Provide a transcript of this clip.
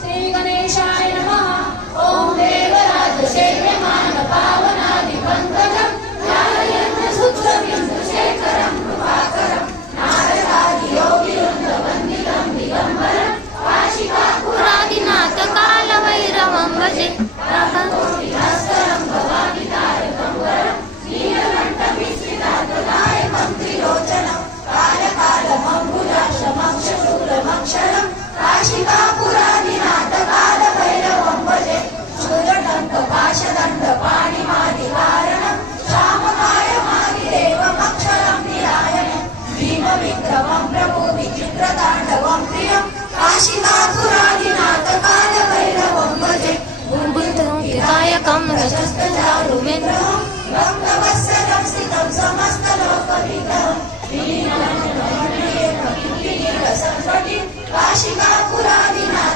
श्री गणेशाय नमः। ओम देवराज सेव्यमान पावनादि पंकजं ध्यायन् सूत्रबिन्दुशेखरं कृपाकरं नारदादि योगिवृन्द वन्दितं दिगम्बरं काशिकापुरादिनाथ कालभैरवं भजे। कोटिहस्तरं भवानि तारकं वरं नीलकण्ठमिश्रितार्थदायकं त्रिलोचनं कालकालमम्बुजाक्षमक्षशूलमक्षरं काशिकापुरादिनाथ कालभैरवं भजे। शूलदण्डपाशदण्डपाणिमादिकारणं श्यामकायमादिदेवमक्षरं निरायणं भीमविक्रमं प्रभुविचित्रताण्डवं प्रियं काशिकापुरादिनाथ कालभैरवं भजे। कायकं रजस्तदारुमेन्द्रं भक्तवत्सलं स्थितं समस्तलोकविदं काशिकापुरादिनाथ